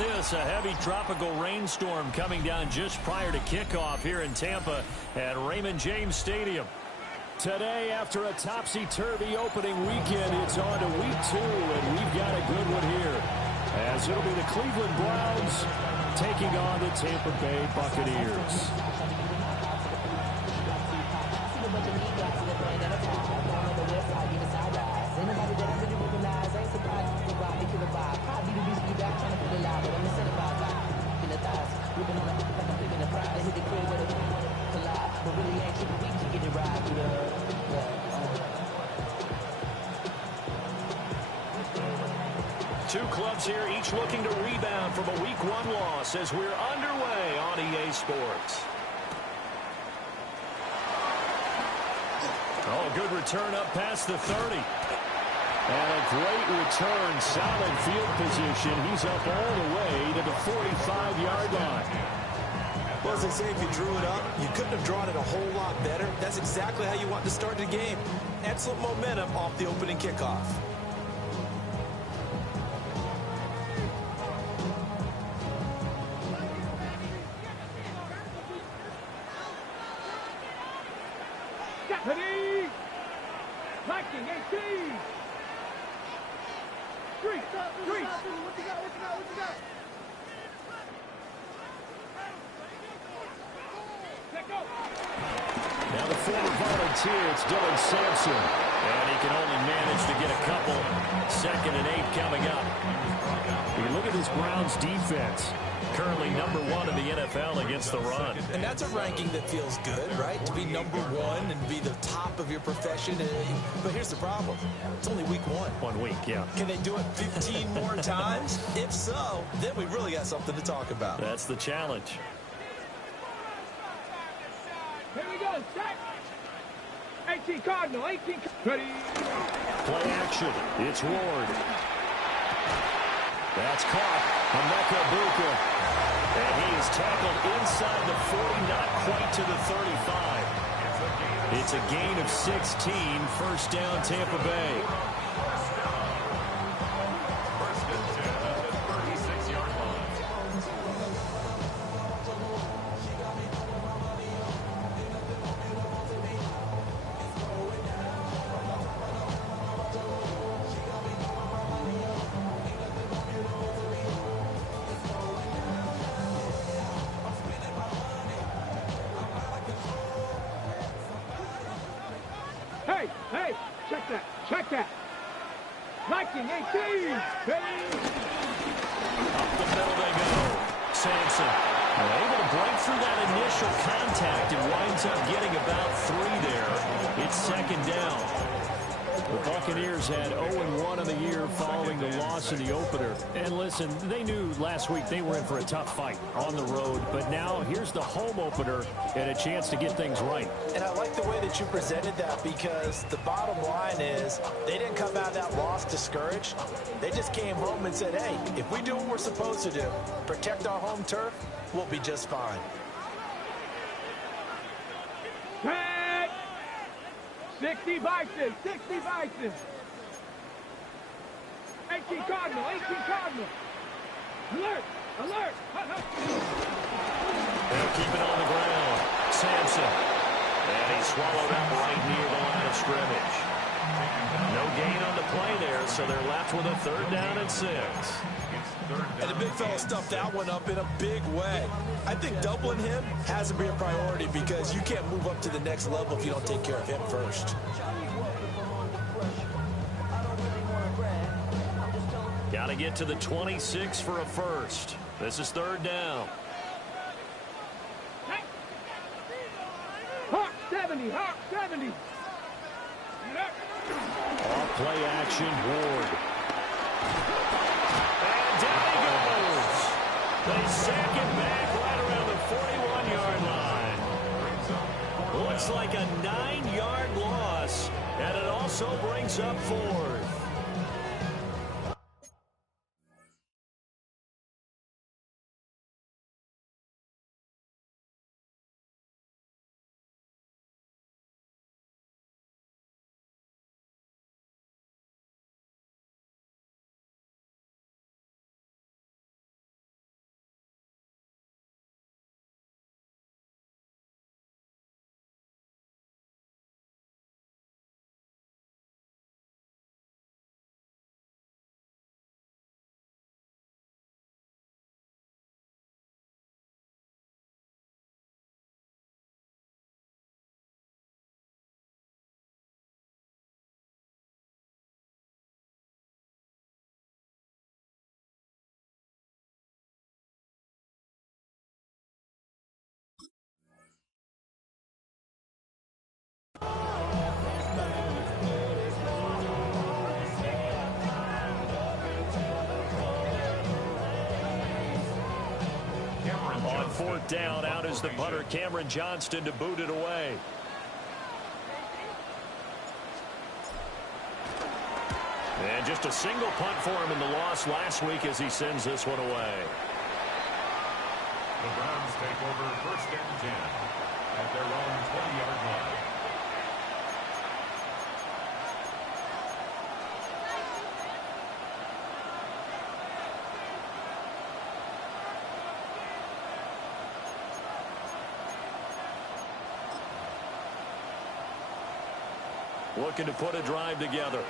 this? A heavy tropical rainstorm coming down just prior to kickoff here in Tampa at Raymond James Stadium. Today, after a topsy-turvy opening weekend, it's on to week 2, and we've got a good one here, as it'll be the Cleveland Browns taking on the Tampa Bay Buccaneers. Two clubs here, each looking to rebound from a Week 1 loss as we're underway on EA Sports. Oh, good return up past the 30. And a great return, solid field position. He's up all the way to the 45-yard line. Well, as they say, if you drew it up, you couldn't have drawn it a whole lot better. That's exactly how you want to start the game. Excellent momentum off the opening kickoff. Ready? Liking 18. Three. What you got? Let go. Now the former volunteer, it's Dylan Sampson. And he can only manage to get a couple. 2nd and 8 coming up. You look at this Browns defense. Currently number 1 in the NFL against the run. And that's a ranking that feels good, right? To be number 1 and be the top of your profession. But here's the problem. It's only week 1. 1 week, yeah. Can they do it 15 more times? If so, then we really got something to talk about. That's the challenge. Here we go. Set. 18 Cardinal. 18. Ready. Play action. It's Ward. That's caught. Emeka Buka. And he is tackled inside the 40, not quite to the 35. It's a gain of 16. First down, Tampa Bay. Hey, check that. Liking 18. Ready. Up the middle they go. Sampson able to break through that initial contact and winds up getting about 3 there. It's 2nd down. The Buccaneers had 0-1 on the year following the loss in the opener. And listen, they knew last week they were in for a tough fight on the road. But now here's the home opener and a chance to get things right. And I like the way that you presented that, because the bottom line is they didn't come out of that loss discouraged. They just came home and said, hey, if we do what we're supposed to do, protect our home turf, we'll be just fine. Set. 60 Bison. 18 Cardinal. Alert. They'll keep it on the ground. Sampson. And he swallowed up right near the line of scrimmage. No gain on the play there, so they're left with a 3rd down and 6. And the big fella stuffed that one up in a big way. I think doubling him has to be a priority, because you can't move up to the next level if you don't take care of him first. Got to get to the 26 for a first. This is 3rd down. Hawk 70. Off play action, Ward. And down he goes. They sack him back right around the 41-yard line. Looks like a 9-yard loss, and it also brings up 4th. 4th down. Out is the punter, Cameron Johnston, to boot it away. And just a single punt for him in the loss last week as he sends this one away. The Browns take over 1st and 10 at their own 20-yard line. Looking to put a drive together.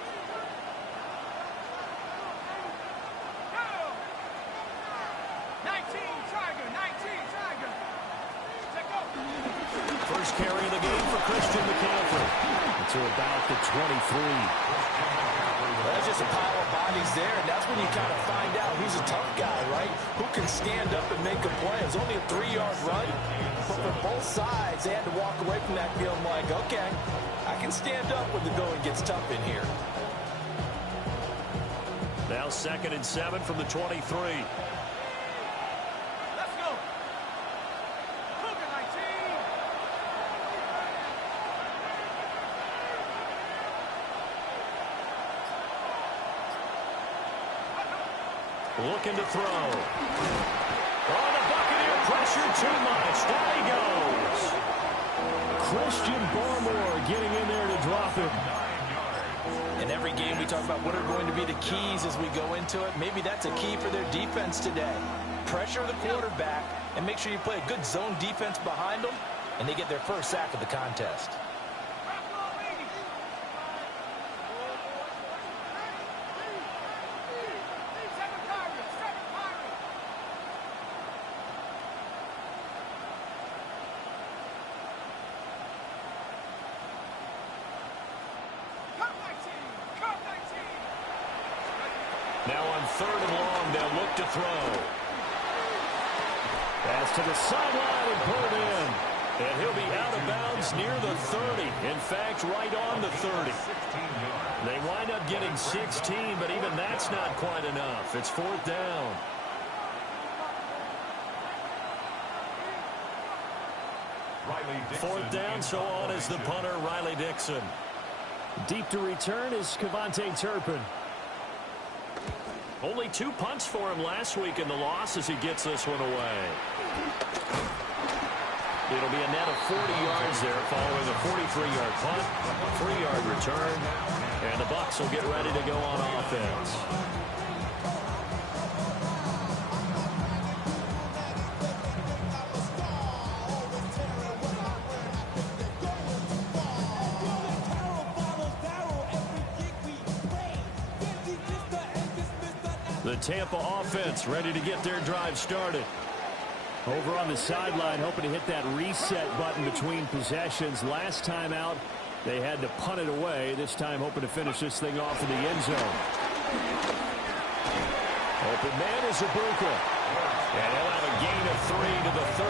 First carry of the game for Christian McCaffrey. To about the 23. That's just a pile of bodies there, and that's when you kind of find out who's a tough guy, right? Who can stand up and make a play. It was only a 3-yard run, but for both sides, they had to walk away from that field like, okay, I can stand up when the going gets tough in here. Now 2nd and 7 from the 23. Looking to throw. Oh, the Buccaneer pressure too much. Down he goes. Christian Barmore getting in there to drop it. In every game we talk about what are going to be the keys as we go into it. Maybe that's a key for their defense today. Pressure the quarterback and make sure you play a good zone defense behind them, and they get their first sack of the contest. Now on 3rd and long, they'll look to throw. Pass to the sideline and pulled in. And he'll be out of bounds near the 30. In fact, right on the 30. They wind up getting 16, but even that's not quite enough. It's 4th down. Fourth down, so on is the punter, Riley Dixon. Deep to return is Kevontae Turpin. Only 2 punts for him last week in the loss as he gets this one away. It'll be a net of 40 yards there following a 43-yard punt, a 3-yard return, and the Bucs will get ready to go on offense. The Tampa offense ready to get their drive started. Over on the sideline, hoping to hit that reset button between possessions. Last time out, they had to punt it away. This time, hoping to finish this thing off in the end zone. Open man is Ibuka. And he'll have a gain of 3 to the 33.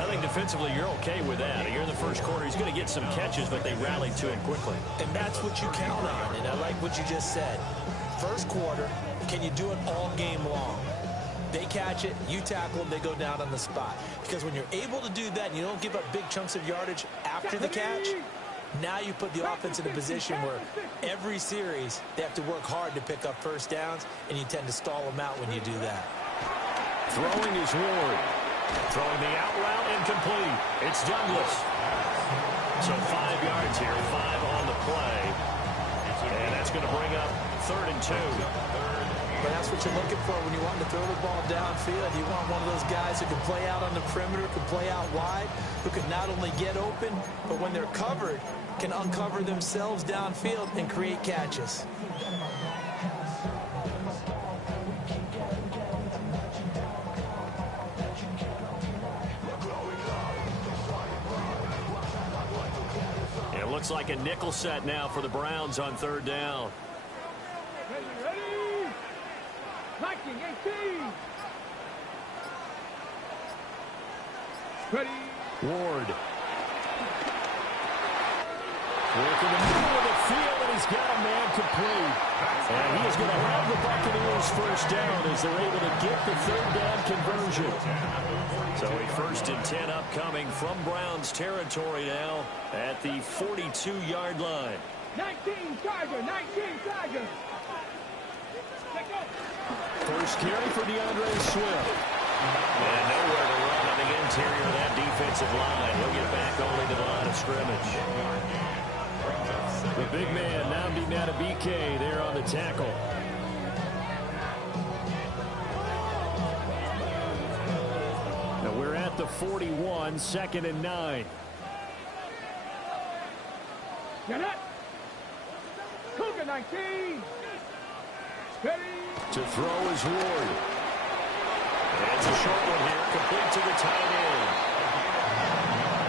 I think defensively, you're okay with that. Here in the first quarter, he's going to get some catches, but they rallied to him quickly. And that's what you count on, and I like what you just said. First quarter, can you do it all game long? They catch it, you tackle them, they go down on the spot. Because when you're able to do that and you don't give up big chunks of yardage after the catch, now you put the offense in a position where every series they have to work hard to pick up first downs, and you tend to stall them out when you do that. Throwing is Ward. Throwing the out route incomplete. It's Douglas. So 5 yards here, 5 on the play. And that's going to bring up 3rd and 2. But that's what you're looking for when you want to throw the ball downfield. You want one of those guys who can play out on the perimeter, can play out wide, who can not only get open, but when they're covered, can uncover themselves downfield and create catches. It looks like a nickel set now for the Browns on 3rd down. Ready? 19-18. Ready? Ward. Work in the middle of the field, and He's got a man complete. And he is going to have the Buccaneers first down as they're able to get the third down conversion. So a 1st and 10 upcoming from Browns territory now at the 42-yard line. 19 Tiger, 19 Tiger. First carry for DeAndre Swift. And nowhere to run on the interior of that defensive line. He'll get back only to the line of scrimmage. The big man, Nnamdi Madubuike, there on the tackle. Now we're at the 41, 2nd and 9. Get it. Cougar 19. Ready. To throw is Ward. It's a short one here, complete to the tight end.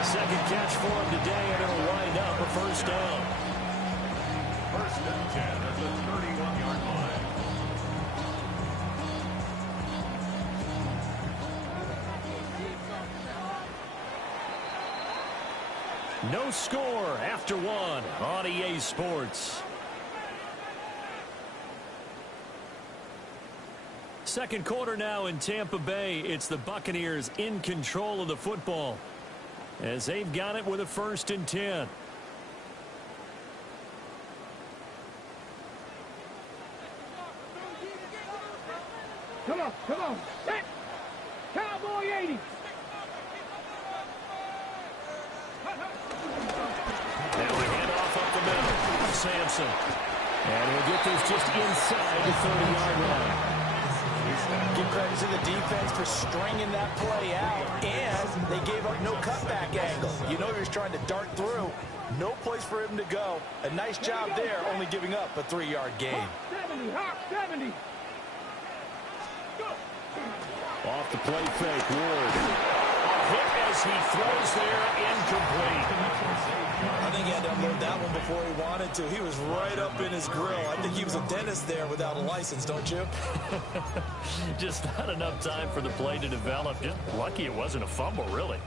Second catch for him today, and it'll wind up a first down. 1st and 10 at the 31-yard line. No score after one on EA Sports. Second quarter now in Tampa Bay. It's the Buccaneers in control of the football as they've got it with a 1st and 10. Come on, come on. Set. Cowboy 80. Now we hand off up the middle. Sampson. And he'll get this just inside the 30-yard line. Give credit to the defense for stringing that play out, and they gave up no cutback angle. You know you're trying to dart through. No place for him to go. A nice job there, only giving up a 3-yard gain. 70, hop 70. Off the play fake, Ward. Hit as he throws there, incomplete. I think he had to unload that one before he wanted to. He was right up in his grill. I think he was a dentist there without a license, don't you? Just not enough time for the play to develop. Just lucky it wasn't a fumble, really.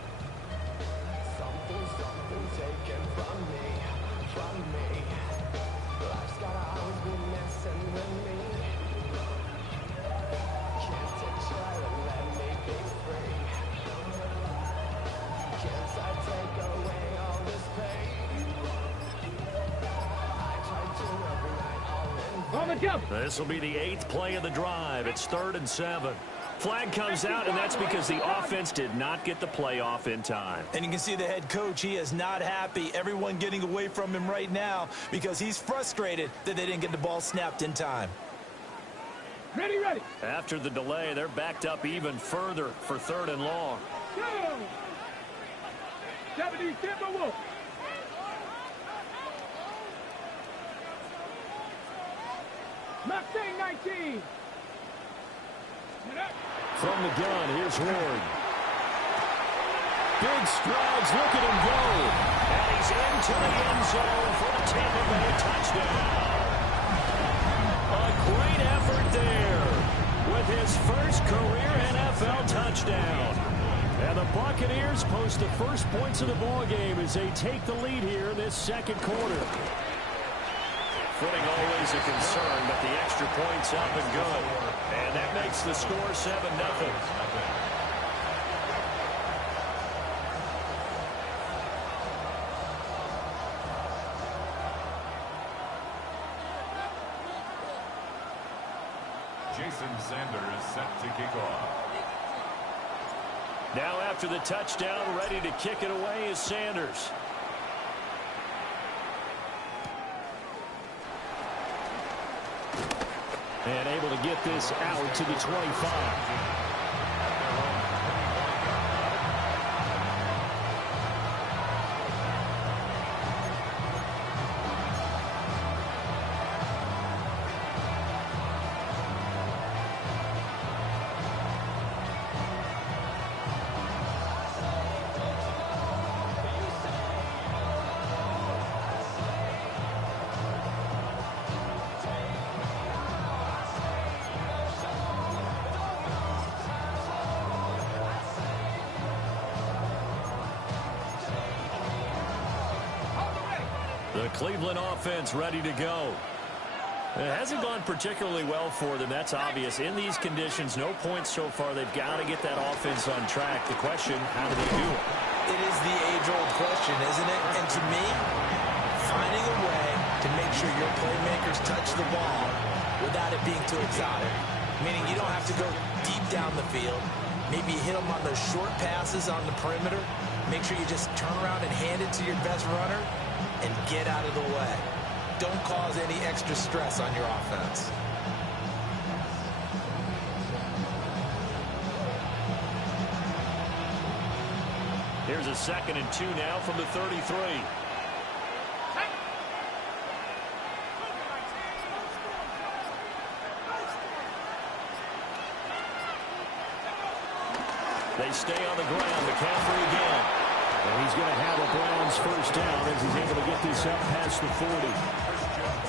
This will be the 8th play of the drive. It's 3rd and 7. Flag comes out, and that's because the offense did not get the play off in time. And you can see the head coach, he is not happy. Everyone getting away from him right now because he's frustrated that they didn't get the ball snapped in time. Ready, ready. After the delay, they're backed up even further for 3rd and long. Go. 70 Timberwolves. Mustang 19. From the gun, here's Ward. Big strides, look at him go. And he's into the end zone for a Tampa Bay touchdown. A great effort there with his first career NFL touchdown. And the Buccaneers post the first points of the ball game as they take the lead here in this second quarter. Footing always a concern, but the extra point's up and good. And that makes the score 7-0. Jason Sanders set to kick off. Now after the touchdown, ready to kick it away is Sanders. And able to get this out to the 25. The Cleveland offense ready to go. It hasn't gone particularly well for them. That's obvious. In these conditions, no points so far. They've got to get that offense on track. The question, how do they do it? It is the age-old question, isn't it? And to me, finding a way to make sure your playmakers touch the ball without it being too exotic. Meaning you don't have to go deep down the field. Maybe hit them on those short passes on the perimeter. Make sure you just turn around and hand it to your best runner and get out of the way. Don't cause any extra stress on your offense. Here's a 2nd and 2 now from the 33. They stay on the ground. McCaffrey again. And he's going to have a Browns first down as he's able to get this up past the 40.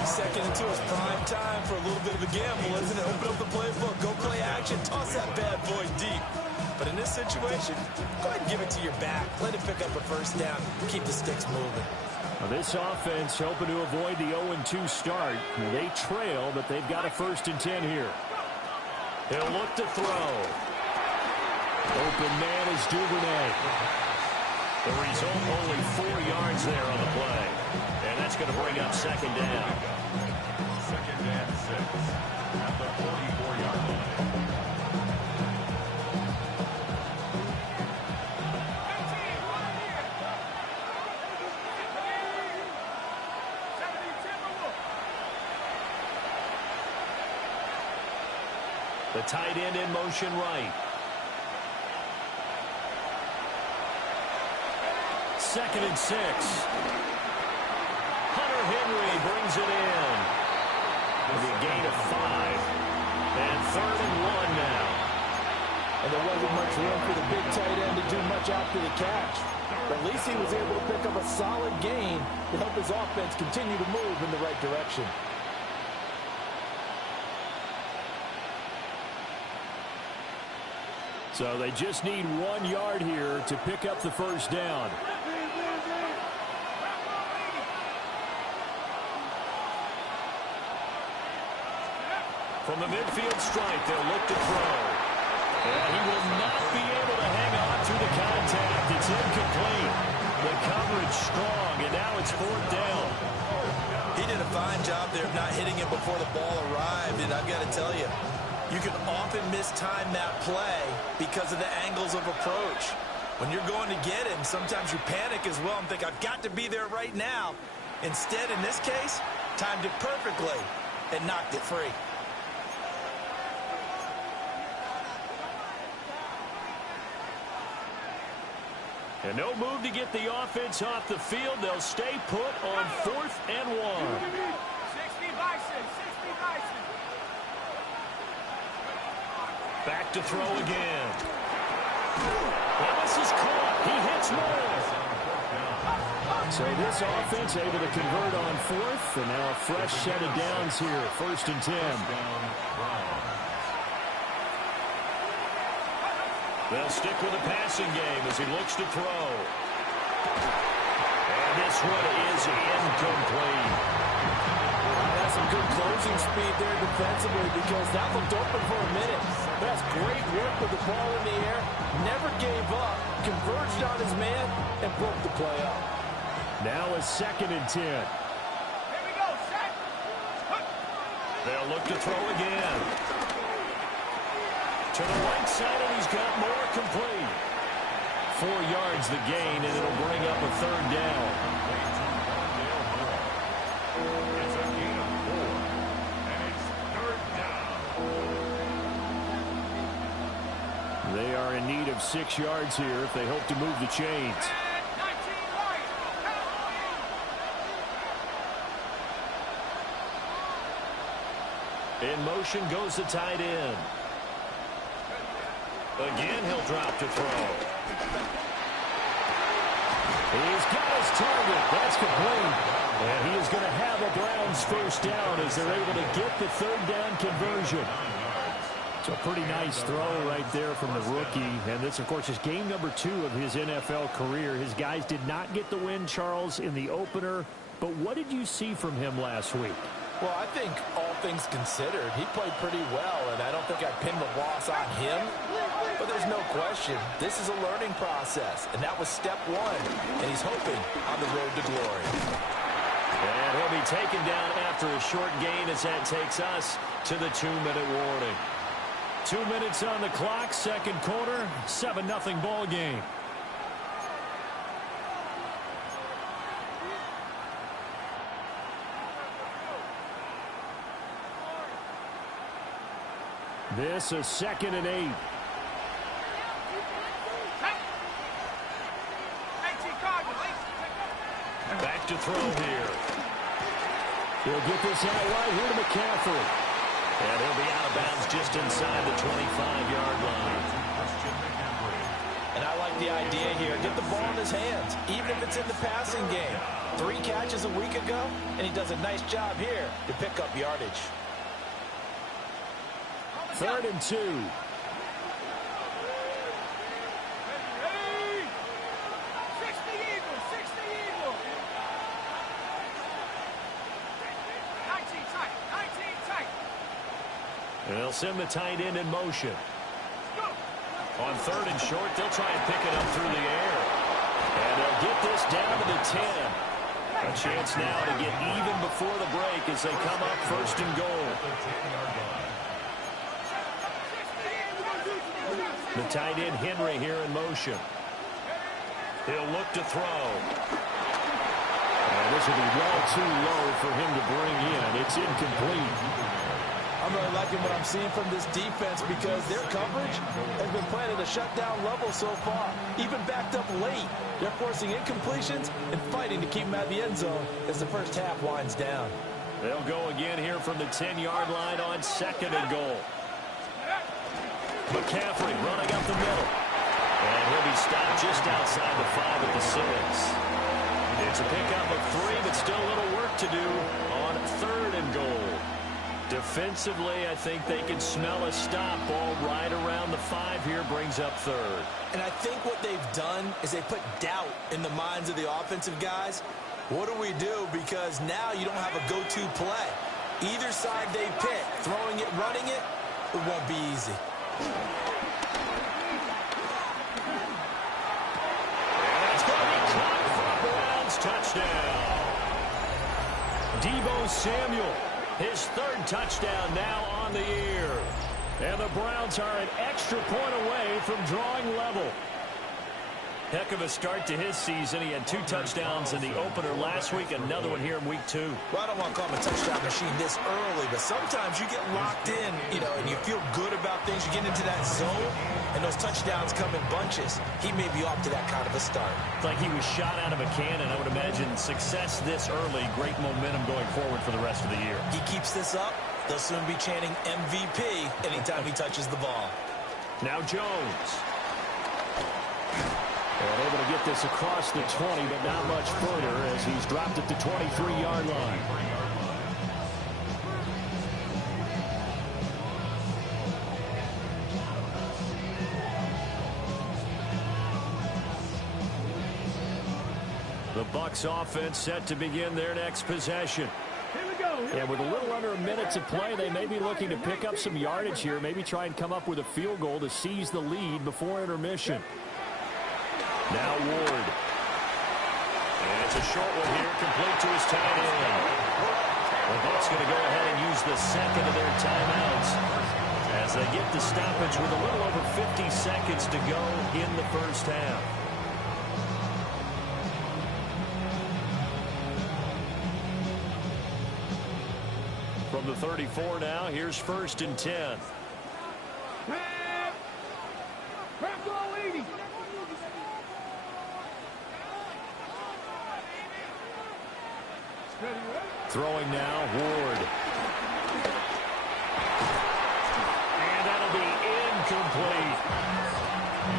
2nd and 2 is prime time for a little bit of a gamble, isn't it? Open up the playbook, go play action, toss that bad boy deep. But in this situation, go ahead and give it to your back. Let it pick up a first down. Keep the sticks moving. Now this offense hoping to avoid the 0-2 start. They trail, but they've got a 1st and 10 here. He'll look to throw. Open man is Duvernay. The result, only 4 yards there on the play. And that's going to bring up 2nd down. 2nd and 6 at the 44-yard line. The tight end in motion right. 2nd and 6. Hunter Henry brings it in. It'll be a gain of 5. And 3rd and 1 now. And there wasn't much room for the big tight end to do much after the catch. But at least he was able to pick up a solid gain to help his offense continue to move in the right direction. So they just need 1 yard here to pick up the first down. From the midfield stripe, they'll look to throw. And he will not be able to hang on through the contact. It's incomplete. The coverage strong, and now it's 4th down. He did a fine job there of not hitting him before the ball arrived, and I've got to tell you, you can often mistime that play because of the angles of approach. When you're going to get him, sometimes you panic as well and think, I've got to be there right now. Instead, in this case, timed it perfectly and knocked it free. And no move to get the offense off the field. They'll stay put on 4th and 1. 60 Bison, 60 Bison. Back to throw again. Ellis is caught. He hits more. So this offense able to convert on 4th, and now a fresh set of downs here. 1st and 10. They'll stick with the passing game as he looks to throw. And this one is incomplete. That's some good closing speed there defensively because that looked open for a minute. That's great work with the ball in the air. Never gave up, converged on his man, and broke the play up. Now a 2nd and 10. Here we go, set. They'll look to throw again. To the right side, and he's got more complete. 4 yards the gain, and it'll bring up a 3rd down. It's a gain of 4, and it's 3rd down. They are in need of 6 yards here if they hope to move the chains. 19 right. In motion goes the tight end. Again, he'll drop to throw. He's got his target. That's complete. And he is going to have a Browns first down as they're able to get the 3rd down conversion. So a pretty nice throw right there from the rookie. And this, of course, is game number 2 of his NFL career. His guys did not get the win, Charles, in the opener But what did you see from him last week? Well, I think all things considered, he played pretty well, and I don't think I pinned the loss on him. But there's no question, this is a learning process, and that was step one, and he's hoping on the road to glory. And he'll be taken down after a short gain as that takes us to the 2-minute warning. 2 minutes on the clock, second quarter, 7-0 ball game. This is 2nd and 8. Back to throw here. He'll get this out right here to McCaffrey. And he'll be out of bounds just inside the 25-yard line. And I like the idea here. Get the ball in his hands, even if it's in the passing game. 3 catches a week ago, and he does a nice job here to pick up yardage. 3rd and 2. And they'll send the tight end in motion. On 3rd and short, they'll try and pick it up through the air. And they'll get this down to the 10. A chance now to get even before the break as they come up 1st and goal. The tight end Henry here in motion. He'll look to throw. And this will be well too low for him to bring in. It's incomplete. I'm really liking what I'm seeing from this defense because their coverage has been playing at a shutdown level so far. Even backed up late, they're forcing incompletions and fighting to keep them out of the end zone as the first half winds down. They'll go again here from the 10-yard line on 2nd and goal. McCaffrey running up the middle. And he'll be stopped just outside the 5 at the 6. It's a pickup of 3, but still a little work to do on 3rd and goal. Defensively, I think they can smell a stop. Ball right around the 5 here, brings up 3rd. And I think what they've done is they put doubt in the minds of the offensive guys. What do we do? Because now you don't have a go-to play. Either side they pick, throwing it, running it, it won't be easy. And it's going to be caught for a Browns touchdown. Deebo Samuel, his 3rd touchdown now on the year. And the Browns are an extra point away from drawing level. Heck of a start to his season. He had 2 touchdowns in the opener last week, another one here in week 2. Well, I don't want to call him a touchdown machine this early, but sometimes you get locked in, and you feel good about things. You get into that zone, and those touchdowns come in bunches. He may be off to that kind of a start. It's like he was shot out of a cannon. I would imagine success this early, great momentum going forward for the rest of the year. He keeps this up, they'll soon be chanting MVP anytime he touches the ball. Now Jones. And able to get this across the 20, but not much further as he's dropped at the 23-yard line. The Bucs offense set to begin their next possession. And with a little under a minute to play, they may be looking to pick up some yardage here, maybe try and come up with a field goal to seize the lead before intermission. Now Ward. And it's a short one here, complete to his tight end. The Bucs going to go ahead and use the second of their timeouts as they get the stoppage with a little over 50 seconds to go in the first half. From the 34 now, here's 1st and 10. Throwing now, Ward. And that'll be incomplete.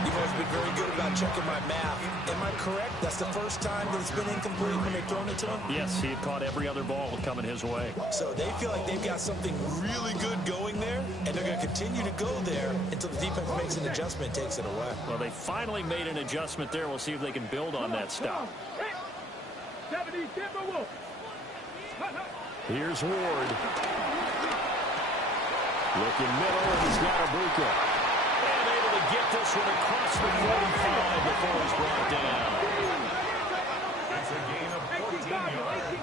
You've always been very good about checking my math. Am I correct? That's the first time that it's been incomplete when they've thrown it to him? Yes, he had caught every other ball coming his way. So they feel like they've got something really good going there, and they're going to continue to go there until the defense makes an adjustment and takes it away. Well, they finally made an adjustment there. We'll see if they can build on that stop. 70, Timberwolf. Here's Ward. Looking middle, and he's got Ibuka. And able to get this one across the 45 before he's brought down. It's a gain of 14 yards.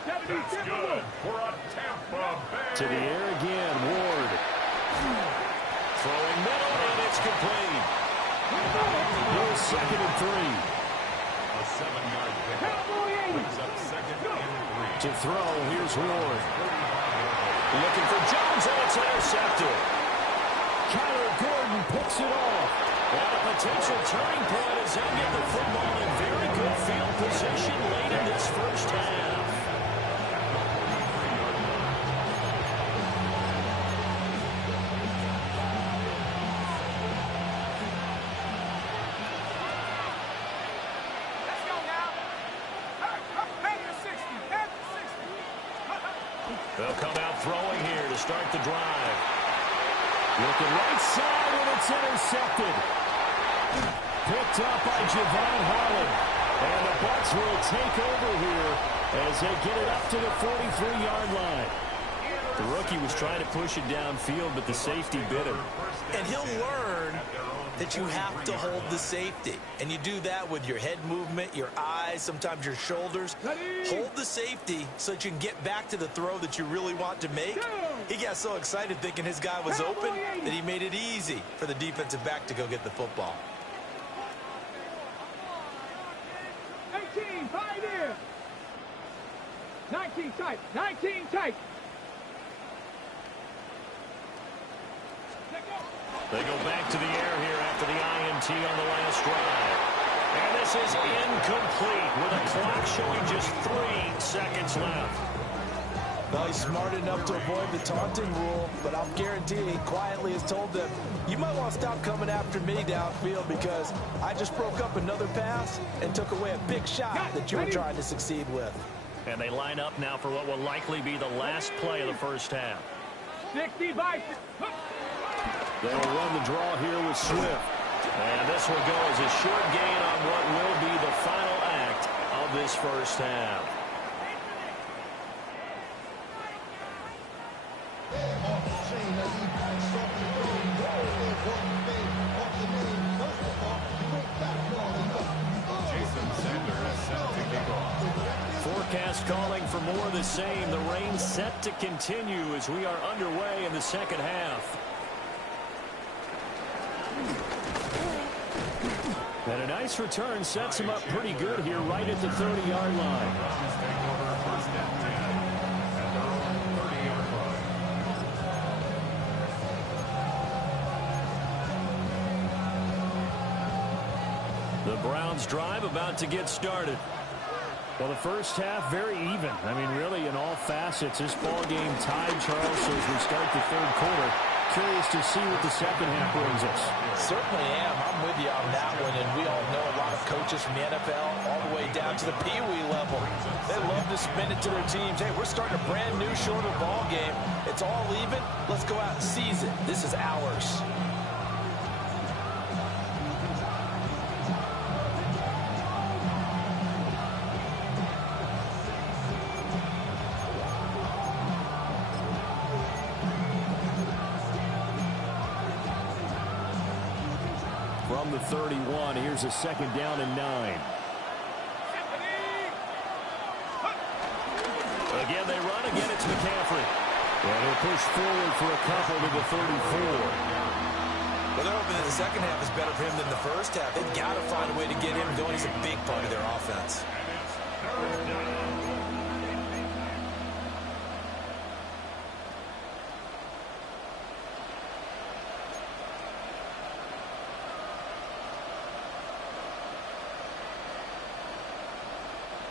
That's good for a Tampa Bay. To the air again, Ward. Throwing middle, and it's complete. Here's 2nd and 3. A 7-yard pickup. Brings up 2nd and 3. To throw, here's Ward. Looking for Jones, and it's intercepted. Kyler Gordon picks it off. And a potential turning point as they get the football in very good field position late in this first half. They'll come out throwing here to start the drive. Looking right side, and it's intercepted. Picked up by Javon Holland. And the Bucs will take over here as they get it up to the 43-yard line. The rookie was trying to push it downfield, but the safety bit him. And he'll learn that you have to hold the safety. And you do that with your head movement, your eyes, sometimes your shoulders. Hold the safety so that you can get back to the throw that you really want to make. He got so excited thinking his guy was open that he made it easy for the defensive back to go get the football. 18, 5 in. 19 tight, 19 tight. They go back to the air here after the INT on the last drive. And this is incomplete with a clock showing just 3 seconds left. Well, he's smart enough to avoid the taunting rule, but I'll guarantee he quietly has told them, you might want to stop coming after me downfield because I just broke up another pass and took away a big shot that you were trying to succeed with. And they line up now for what will likely be the last play of the first half. 60 by... They'll run the draw here with Swift. And this will go as a short gain on what will be the final act of this first half. Forecast calling for more of the same. The rain set to continue as we are underway in the second half. And a nice return sets him up pretty good here right at the 30-yard line. The Browns drive about to get started. Well, the first half, very even. I mean, really, in all facets, this ball game tied, Charles, so as we start the third quarter. Curious to see what the second half brings us. Certainly am. I'm with you on that one, and we all know a lot of coaches from the NFL all the way down to the Pee-wee level. They love to spin it to their teams. Hey, we're starting a brand new, shorter ball game. It's all even. Let's go out and seize it. This is ours. From the 31, here's a second down and 9. Again, they run. Again, it's McCaffrey. And he'll push forward for a couple to the 34. Well, they're hoping that the second half is better for him than the first half. They've got to find a way to get him going. He's a big part of their offense.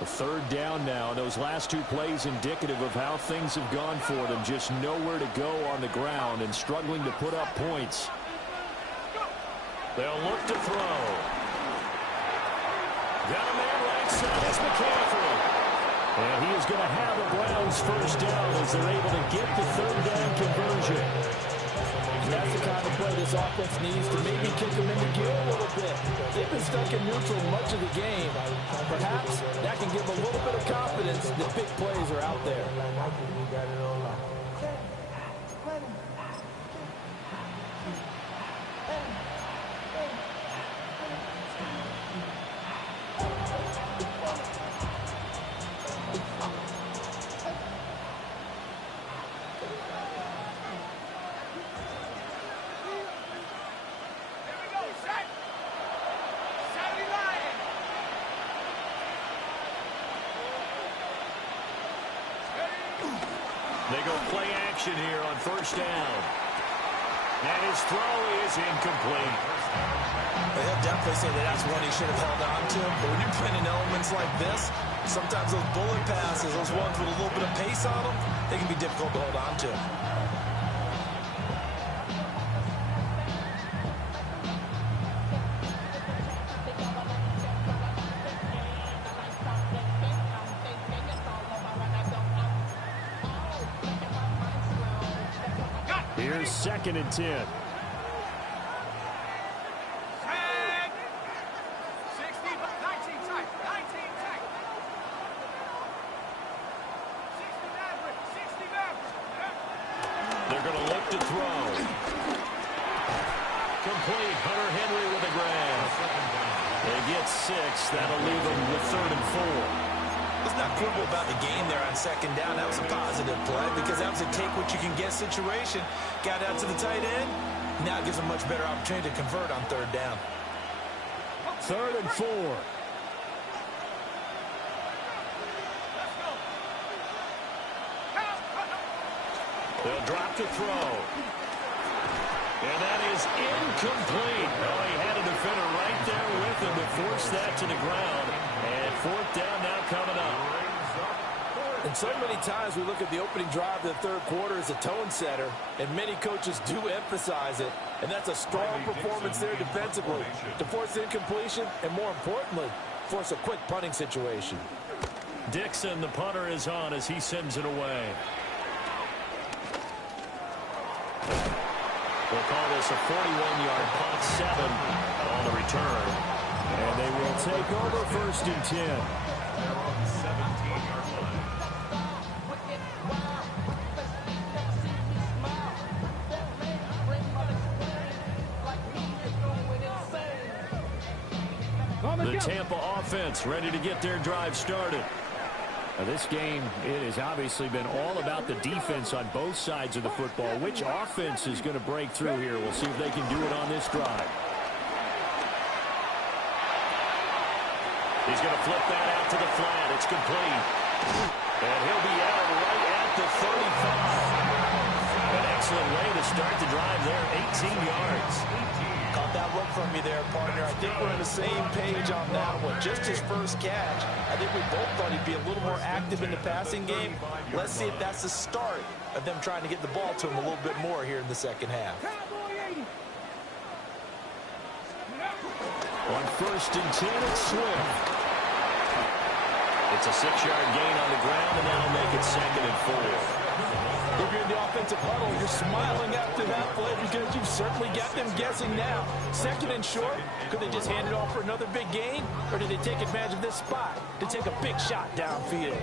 A third down now. Those last two plays indicative of how things have gone for them. Just nowhere to go on the ground and struggling to put up points. They'll look to throw. Got a man right side. That's McCaffrey. And he is going to have the Browns first down as they're able to get the third down conversion. That's the kind of play this offense needs to maybe kick them into gear a little bit. They've been stuck in neutral much of the game. Perhaps that can give a little bit of confidence that big plays are out there. They go play action here on first down. And his throw is incomplete. They'll definitely say that that's one he should have held on to. But when you're playing in elements like this, sometimes those bullet passes, those ones with a little bit of pace on them, they can be difficult to hold on to. Here's 2nd and 10. They're going to look to throw. Complete. Hunter Henry with a grab. They get 6. That'll leave them with 3rd and 4. Let's not quibble about the gain there on 2nd down. That was a positive play because that was a take-what-you-can-get situation. Got out to the tight end. Now it gives them a much better opportunity to convert on 3rd down. 3rd and 4. They'll drop to throw. And that is incomplete. Oh, he had a defender right there with him to force that to the ground. And 4th down now coming up. And so many times we look at the opening drive of the 3rd quarter as a tone setter, and many coaches do emphasize it. And that's a strong performance there defensively to force incompletion and, more importantly, force a quick punting situation. Dixon, the punter, is on as he sends it away. We'll call this a 41-yard punt, 7 on the return. And they will take over 1st and 10. The Tampa offense ready to get their drive started. Now this game, it has obviously been all about the defense on both sides of the football. Which offense is going to break through here? We'll see if they can do it on this drive. He's going to flip that out to the flat. It's complete. And he'll be out right at the 35. An excellent way to start the drive there, 18 yards. Caught that look from you there, partner. I think we're on the same page on that one. Just his first catch. I think we both thought he'd be a little more active in the passing game. Let's see if that's the start of them trying to get the ball to him a little bit more here in the 2nd half. On 1st and 10, it's Swift. It's a 6-yard gain on the ground, and that'll make it 2nd and 4. If you're in the offensive huddle, you're smiling after that play because you've certainly got them guessing now. 2nd and short, could they just hand it off for another big gain? Or did they take advantage of this spot to take a big shot downfield?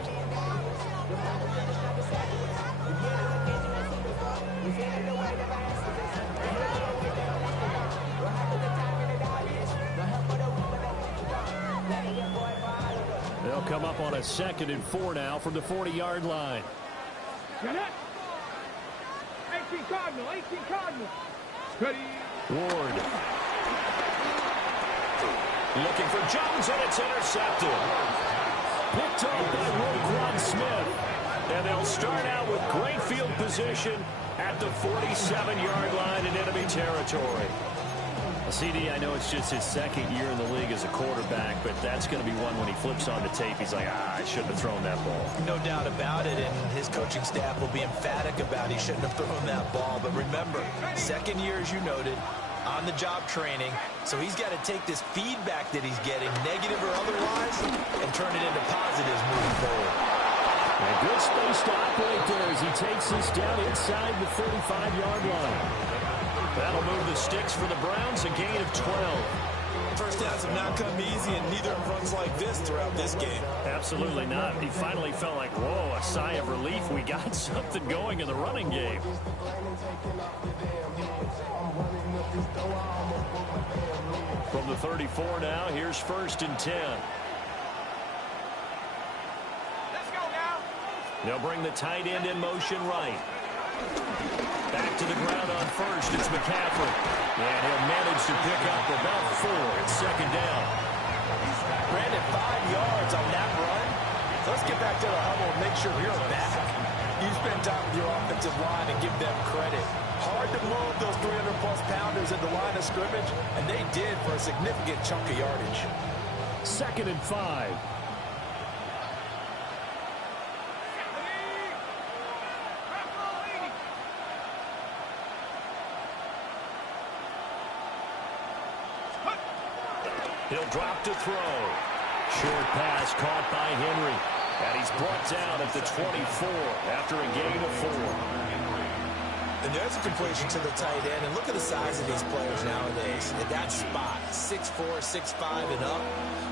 They'll come up on a 2nd and 4 now from the 40-yard line. 18 Cardinal, 18 Cardinal. Ready. Ward. Looking for Jones, and it's intercepted. Picked up by Roquan Smith. And they'll start out with great field position at the 47-yard line in enemy territory. CD, I know it's just his 2nd year in the league as a quarterback, but that's going to be one when he flips on the tape. He's like, I shouldn't have thrown that ball. No doubt about it, and his coaching staff will be emphatic about he shouldn't have thrown that ball. But remember, 2nd year, as you noted, on-the-job training, so he's got to take this feedback that he's getting, negative or otherwise, and turn it into positives moving forward. A good space to operate there as he takes this down inside the 35-yard line. That'll move the sticks for the Browns, a gain of 12. First downs have not come easy, and neither have runs like this throughout this game. Absolutely not. He finally felt like, whoa, a sigh of relief. We got something going in the running game. From the 34 now, here's 1st and 10. Let's go now. They'll bring the tight end in motion right. Back to the ground on first. It's McCaffrey. And he'll manage to pick up about 4. It's 2nd down. Brandon, 5 yards on that run. Let's get back to the huddle and make sure you're back. You spend time with your offensive line and give them credit. Hard to move those 300-plus pounders at the line of scrimmage, and they did for a significant chunk of yardage. 2nd and 5. He'll drop to throw. Short pass caught by Henry. And he's brought down at the 24 after a gain of 4. And there's a completion to the tight end. And look at the size of these players nowadays. At that spot, 6'4", 6'5", and up.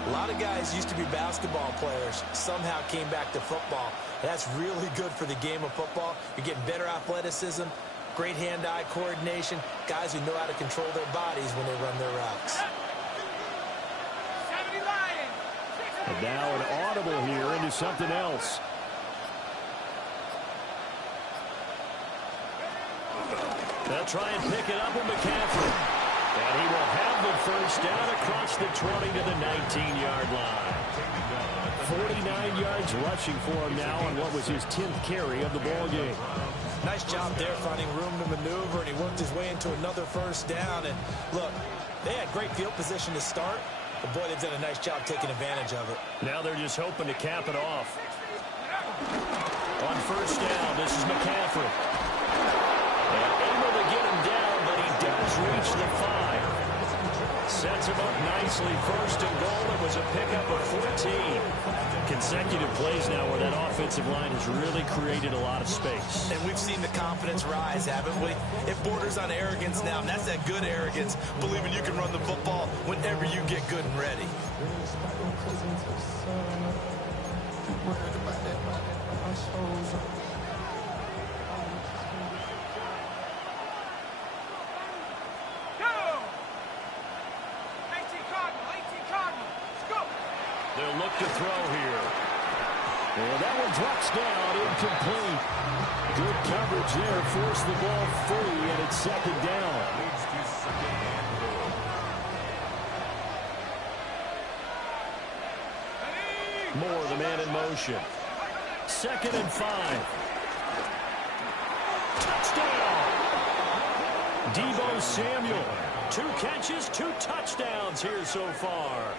A lot of guys used to be basketball players, somehow came back to football. And that's really good for the game of football. You're getting better athleticism, great hand-eye coordination, guys who know how to control their bodies when they run their routes. And now an audible here into something else. They'll try and pick it up with McCaffrey. And he will have the first down across the 20 to the 19-yard line. 49 yards rushing for him now on what was his 10th carry of the ball game. Nice job there finding room to maneuver, and he worked his way into another first down. And look, they had great field position to start. But boy, they've done a nice job taking advantage of it. Now they're just hoping to cap it off. On first down, this is McCaffrey. And able to get him down, but he does reach the 5. Sets him up nicely. 1st and goal. It was a pickup of 14. Consecutive plays now where that offensive line has really created a lot of space. And we've seen the confidence rise, haven't we? It borders on arrogance now, and that's that good arrogance, believing you can run the football whenever you get good and ready. They'll look to throw here. And that one drops down, incomplete. Good coverage there, forced the ball free, and it's 2nd down. Moore, the man in motion. 2nd and 5. Touchdown! Deebo Samuel. 2 catches, 2 touchdowns here so far.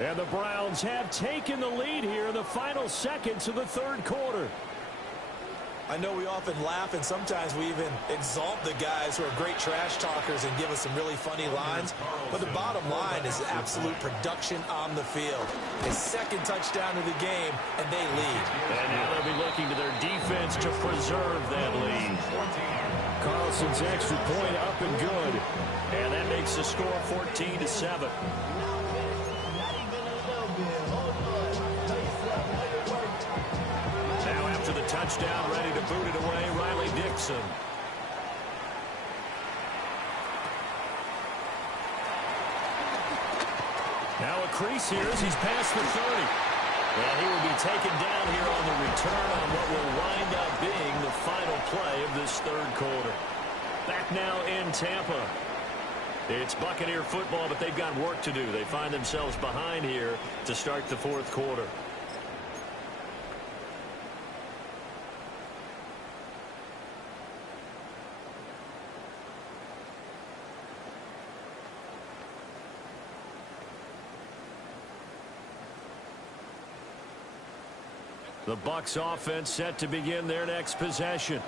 And the Browns have taken the lead here in the final seconds of the 3rd quarter. I know we often laugh, and sometimes we even exalt the guys who are great trash talkers and give us some really funny lines. But the bottom line is absolute production on the field. His 2nd touchdown of the game, and they lead. And now they'll be looking to their defense to preserve that lead. Carlson's extra point up and good. And that makes the score 14-7. Now after the touchdown, ready to boot it away, Riley Dixon. Now a crease here as he's past the 30. And he will be taken down here on the return on what will wind up being the final play of this 3rd quarter. Back now in Tampa. It's Buccaneer football, but they've got work to do. They find themselves behind here to start the 4th quarter. The Bucs offense set to begin their next possession.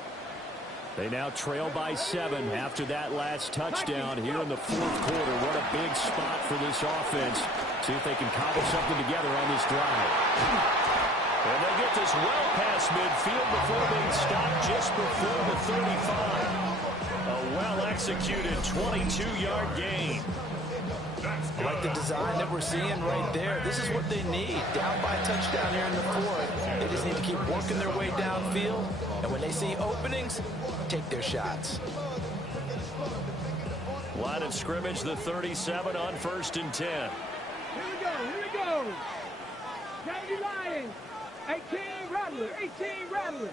They now trail by 7 after that last touchdown here in the 4th quarter. What a big spot for this offense. See if they can cobble something together on this drive. And they get this well past midfield before being stopped just before the 35. A well executed. 22-yard gain. I like the design that we're seeing right there. This is what they need. Down by a touchdown here in the fourth. They just need to keep working their way downfield. And when they see openings, take their shots. Line of scrimmage, the 37 on 1st and 10. Here we go, here we go. 70 Lions, 18 Rattler, 18 Rattler.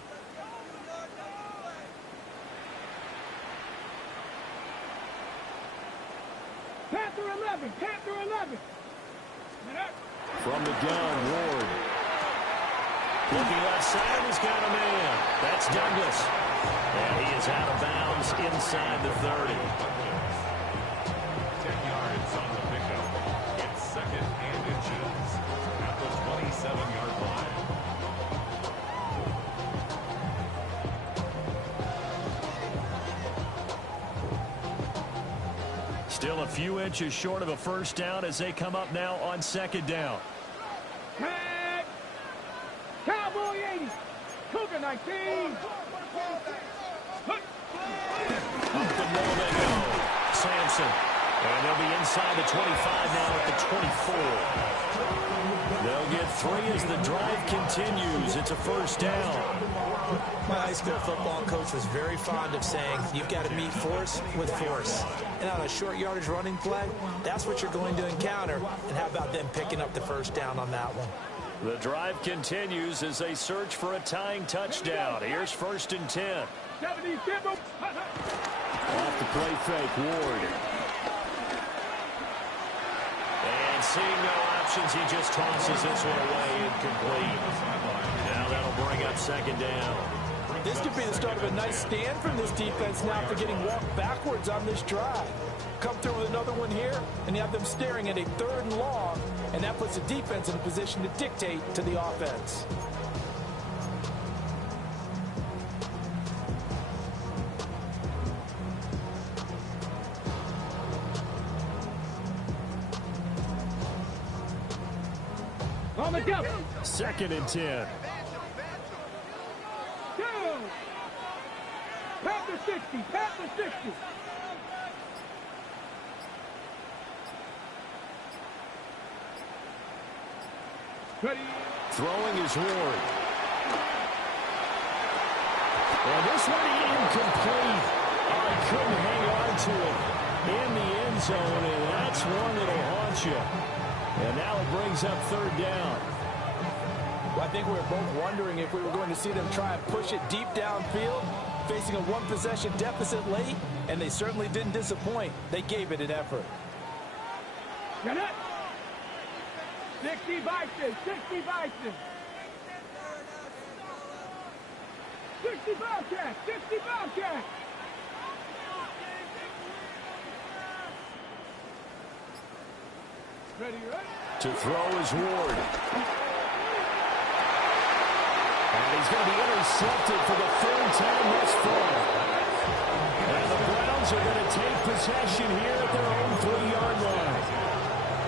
Panther 11, Panther 11. From the gun, Ward. Looking left side, he's got a man. That's Douglas. And he is out of bounds inside the 30. 10 yards on the pickup. It's 2nd and inches at the 27-yard line. Still a few inches short of a first down as they come up now on 2nd down. Tag. Cowboy 80. Cougar 19. Up the middle they go. Sampson. And they'll be inside the 25 now at the 24. They'll get 3 as the drive continues. It's a first down. My high school football coach was very fond of saying, you've got to meet force with force. And on a short yardage running play, that's what you're going to encounter. And how about them picking up the first down on that one? The drive continues as they search for a tying touchdown. Here's 1st and 10. 77. Off the play fake, Ward. And seeing no options, he just tosses this one away incomplete. Now that'll bring up 2nd down. This could be the start of a nice stand from this defense now after getting walked backwards on this drive. Come through with another one here, and you have them staring at a 3rd and long, and that puts the defense in a position to dictate to the offense. On the double. 2nd and 10. Panther 60, Panther 60. Ready. Throwing is Ward. Well, this one incomplete. I couldn't hang on to it in the end zone, and that's one that'll haunt you. And now it brings up 3rd down. Well, I think we were both wondering if we were going to see them try and push it deep downfield, facing a 1-possession deficit late, and they certainly didn't disappoint. They gave it an effort. Get it. 60 Bison, 60 Bison. 60 Bobcat, 60 Bobcat. Ready, right? To throw is Ward. And he's going to be intercepted for the 3rd time thus far. And the Browns are going to take possession here at their own 3-yard line.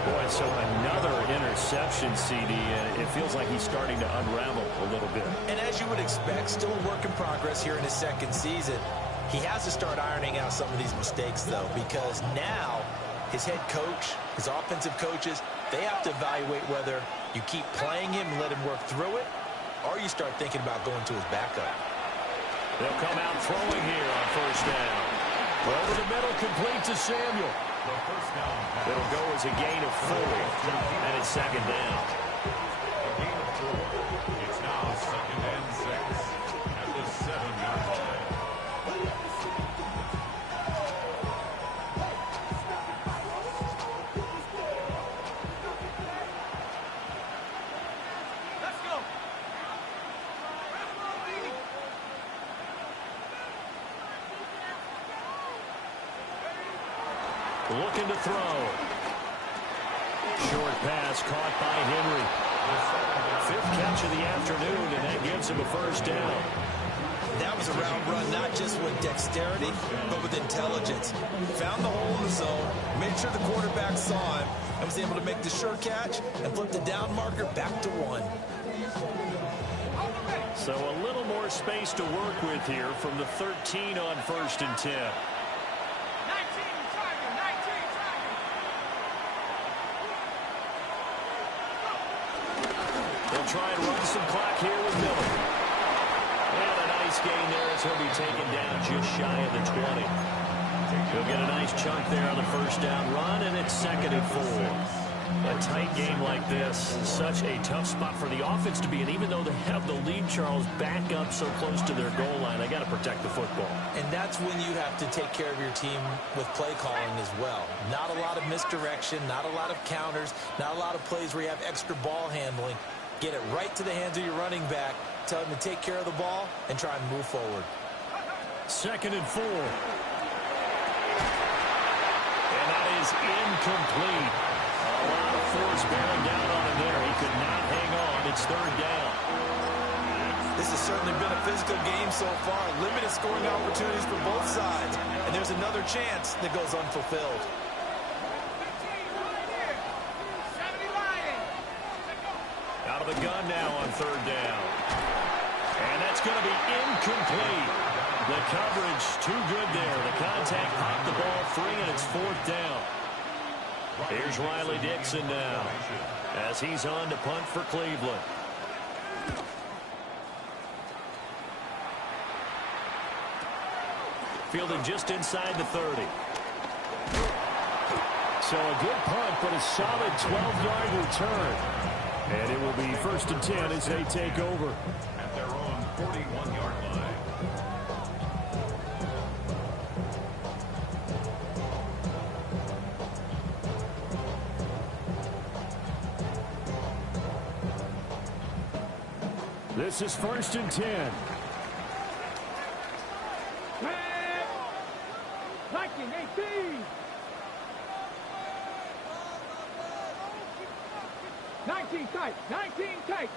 Boy, so another interception, CD, and it feels like he's starting to unravel a little bit. And as you would expect, still a work in progress here in his 2nd season. He has to start ironing out some of these mistakes, though, because now his head coach, his offensive coaches, they have to evaluate whether you keep playing him and let him work through it, or you start thinking about going to his backup. They'll come out throwing here on 1st down. Over the middle, complete to Samuel. It'll go as a gain of 4, and it's 2nd down. A gain of 4. It's now 2nd and 6 at the 7-yard line. Looking to throw. Short pass caught by Henry. 5th catch of the afternoon, and that gives him a 1st down. That was a route run not just with dexterity, but with intelligence. Found the hole in the zone, made sure the quarterback saw him, and was able to make the sure catch and flip the down marker back to 1. So a little more space to work with here from the 13 on 1st and 10. They'll try and run some clock here with Miller. And a nice gain there as he'll be taken down just shy of the 20. He'll get a nice chunk there on the first down run, and it's 2nd and 4. A tight game like this, such a tough spot for the offense to be in. Even though they have the lead, Charles, back up so close to their goal line, they got to protect the football. And that's when you have to take care of your team with play calling as well. Not a lot of misdirection, not a lot of counters, not a lot of plays where you have extra ball handling. Get it right to the hands of your running back, tell him to take care of the ball, and try and move forward. 2nd and 4. And that is incomplete. A lot of force bearing down on him there. He could not hang on. It's 3rd down. This has certainly been a physical game so far. Limited scoring opportunities for both sides. And there's another chance that goes unfulfilled. Out of the gun now on 3rd down. And that's going to be incomplete. The coverage too good there. The contact popped the ball free, and it's 4th down. Here's Riley Dixon now as he's on to punt for Cleveland. Fielded just inside the 30. So a good punt, but a solid 12-yard return. And it will be 1st and 10 as they take over. At their own 41-yard line. This is 1st and 10. Viking 18. 19 tight. 19 tight.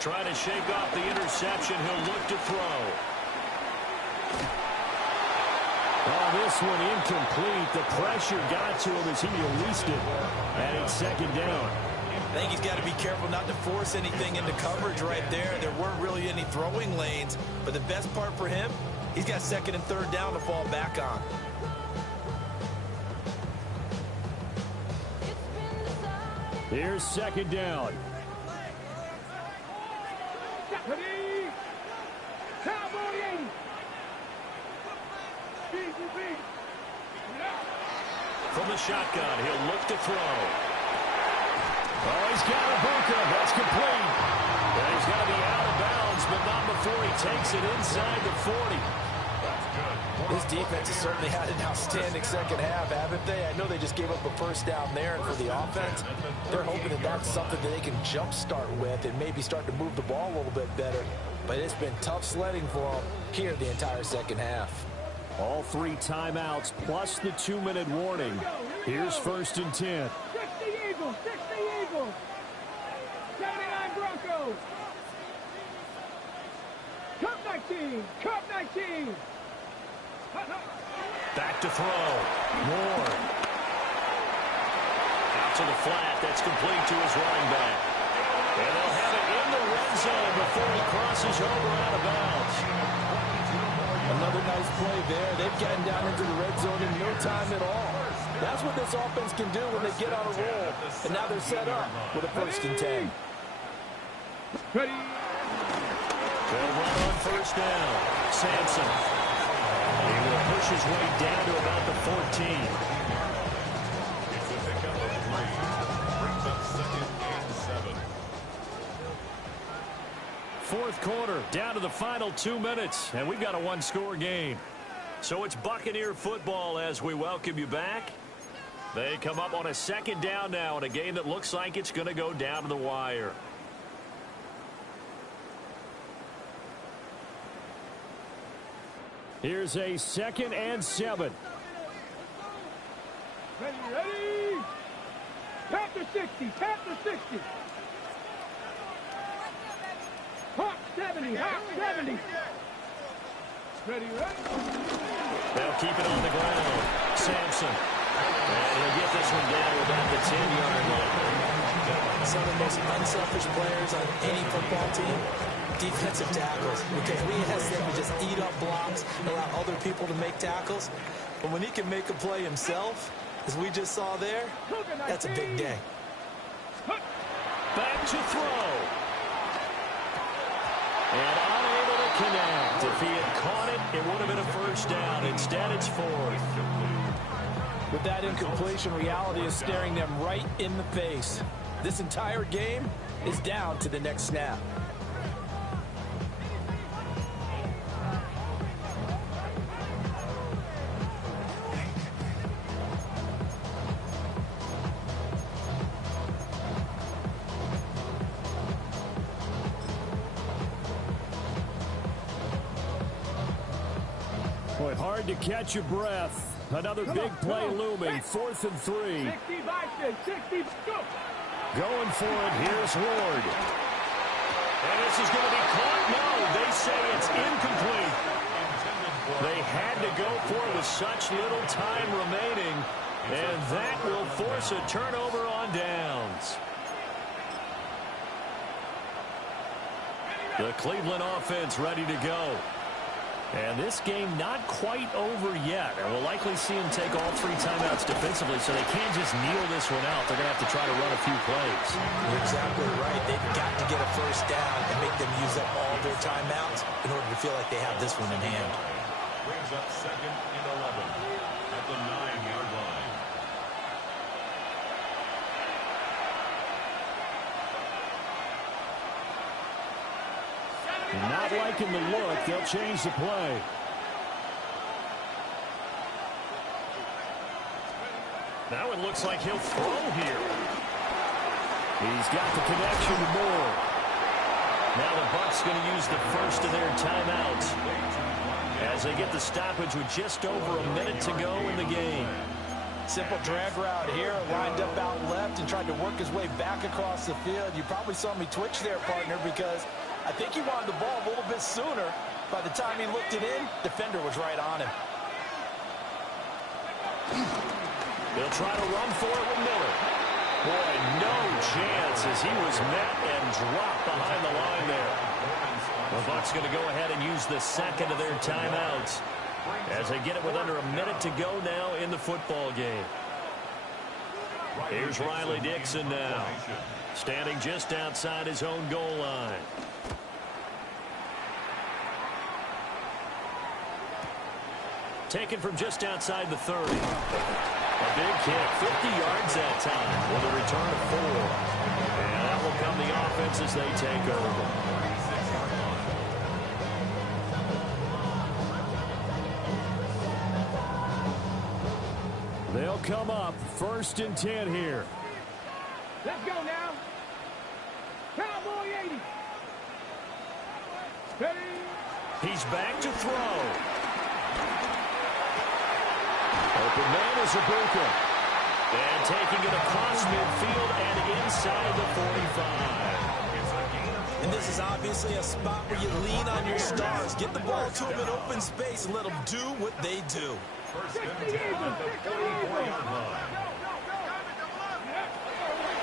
Trying to shake off the interception. He'll look to throw. Oh, this one incomplete. The pressure got to him as he released it. And it's 2nd down. I think he's got to be careful not to force anything into coverage right there. There weren't really any throwing lanes. But the best part for him, he's got 2nd and 3rd down to fall back on. Here's 2nd down. From the shotgun, he'll look to throw. Oh, he's got a bunker. That's complete. And he's got to be out of bounds, but not before he takes it inside the 40. This defense has certainly had an outstanding second half, haven't they? I know they just gave up a 1st down there, and for the offense, they're hoping that that's something that they can jumpstart with and maybe start to move the ball a little bit better. But it's been tough sledding for them here the entire second half. All 3 timeouts plus the 2-minute warning. Here's 1st and 10. 60 Eagles. 60 Eagles. 79 Broncos. Cup 19. Cup 19. Back to throw. Moore. Out to the flat. That's complete to his running back. And they'll have it in the red zone before he crosses over out of bounds. Another nice play there. They've gotten down into the red zone in no time at all. That's what this offense can do when they get on a roll. And now they're set up with a 1st and 10. Ready. They'll run on 1st down. Sampson. He will push his way down to about the 14. It's a pickup of 3. Brings up 2nd and 7. 4th quarter, down to the final 2 minutes, and we've got a 1-score game. So it's Buccaneer football as we welcome you back. They come up on a 2nd down now in a game that looks like it's going to go down to the wire. Here's a 2nd and 7. Ready, ready. Tap to 60. Tap to 60. Hawk 70. Hawk 70. Ready, ready. They'll keep it on the ground. Sampson. And he'll get this one down about the 10-yard line. Some of the most unselfish players on any football team, defensive tackles, because we ask them to just eat up blocks, allow other people to make tackles. But when he can make a play himself, As we just saw there, that's a big day. Back to throw. And unable to connect. If he had caught it, it would have been a first down. Instead, it's fourth. With that incompletion, reality is staring them right in the face. This entire game is down to the next snap. Boy, hard to catch your breath. Another big play looming. 4th and 3. 60, go. Going for it. Here's Ward. And this is going to be caught. No, they say it's incomplete. They had to go for it with such little time remaining. And that will force a turnover on downs. The Cleveland offense ready to go. And this game not quite over yet. And we'll likely see him take all 3 timeouts defensively, so they can't just kneel this one out. They're going to have to try to run a few plays. You're exactly right. They've got to get a first down and make them use up all their timeouts in order to feel like they have this one in hand. Brings up 2nd and 11 at the 9-yard line. Not liking the look. They'll change the play. Now it looks like he'll throw here. He's got the connection to Moore. Now the Bucs going to use the first of their timeouts as they get the stoppage with just over a minute to go in the game. Simple drag route here, lined up out left and tried to work his way back across the field. You probably saw me twitch there, partner, because I think he wanted the ball a little bit sooner. By the time he looked it in, defender was right on him. They'll try to run for it with Miller. Boy, no chance as he was met and dropped behind the line there. The Bucs going to go ahead and use the second of their timeouts as they get it with under a minute to go now in the football game. Here's Riley Dixon now, standing just outside his own goal line. Taken from just outside the 30. A big kick, 50 yards that time with a return of 4. And that will come the offense as they take over. They'll come up 1st and 10 here. Let's go now. Cowboy 80. Ready. He's back to throw. Open man is Ibuka. And taking it across midfield and inside the 45. And this is obviously a spot where you lean on your stars. Get the ball to them in open space and let them do what they do. 1st and 10 at the 44-yard line.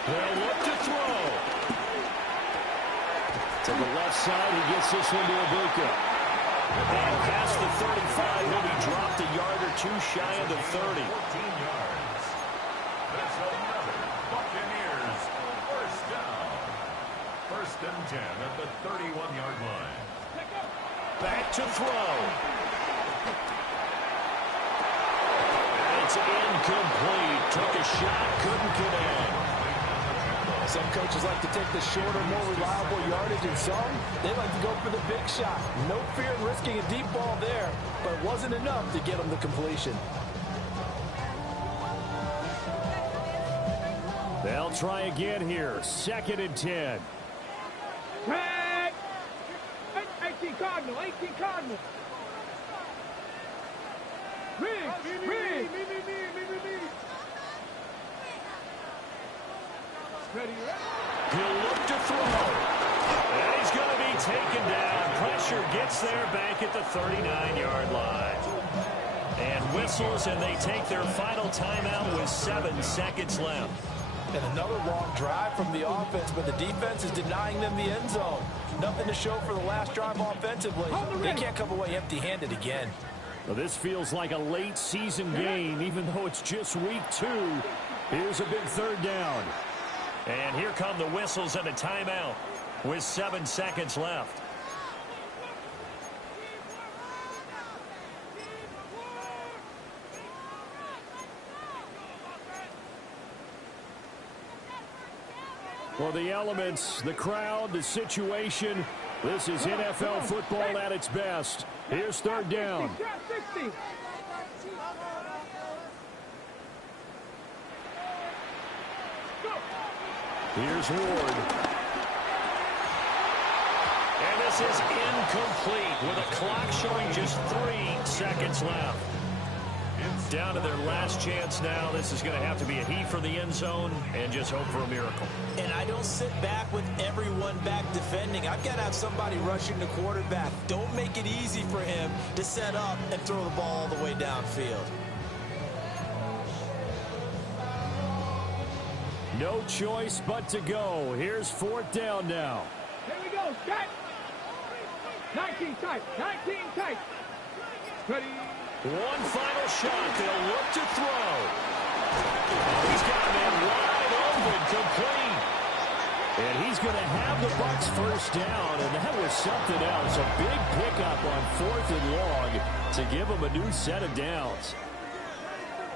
They'll look to throw. To the left side, he gets this one to Ibuka. And past the 35, he'll be dropped a yard or 2 shy of the 30. 14 yards. That's another Buccaneers first down. 1st and 10 at the 31-yard line. Back to throw. It's incomplete. Took a shot, couldn't connect. Some coaches like to take the shorter, more reliable yardage, and some, they like to go for the big shot. No fear in risking a deep ball there, but it wasn't enough to get them the completion. They'll try again here. 2nd and 10. Tag. 18 Cardinal. 18 Cardinal. Riggs. Ready. He'll look to throw. And he's going to be taken down. Pressure gets there back at the 39-yard line. And whistles, and they take their final timeout with 7 seconds left. And another long drive from the offense, but the defense is denying them the end zone. Nothing to show for the last drive offensively. They can't come away empty-handed again. Well, this feels like a late season game, even though it's just week 2. Here's a big third down. And here come the whistles and a timeout with 7 seconds left. Well, the elements, the crowd, the situation, this is NFL football at its best. Here's third down. Here's Ward. And this is incomplete with a clock showing just 3 seconds left. Down to their last chance now. This is going to have to be a heave for the end zone and just hope for a miracle. And I don't sit back with everyone back defending. I've got to have somebody rushing the quarterback. Don't make it easy for him to set up and throw the ball all the way downfield. No choice but to go. Here's fourth down now. Here we go. Set. 19 tight. 19 tight. Ready. One final shot. They'll look to throw. He's got a man wide open, complete. And he's going to have the Bucs first down, and that was something else. A big pickup on 4th and long to give them a new set of downs.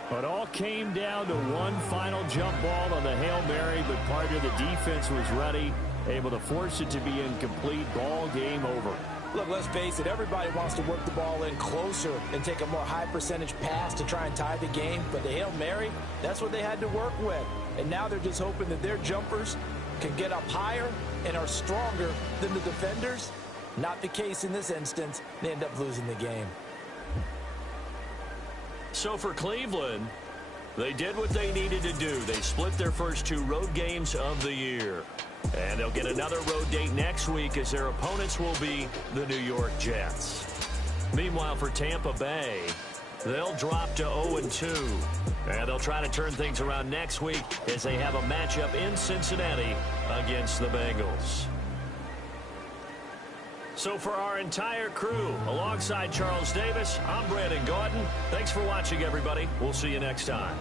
But all came down to one final jump ball on the Hail Mary, but part of the defense was ready, able to force it to be incomplete. Ball game over. Look, let's face it, everybody wants to work the ball in closer and take a more high percentage pass to try and tie the game. But the Hail Mary, that's what they had to work with. And now they're just hoping that their jumpers can get up higher and are stronger than the defenders. Not the case in this instance. They end up losing the game. So for Cleveland, they did what they needed to do. They split their first 2 road games of the year. And they'll get another road date next week as their opponents will be the New York Jets. Meanwhile, for Tampa Bay, they'll drop to 0-2. And they'll try to turn things around next week as they have a matchup in Cincinnati against the Bengals. So for our entire crew, alongside Charles Davis, I'm Brandon Gaudin. Thanks for watching, everybody. We'll see you next time.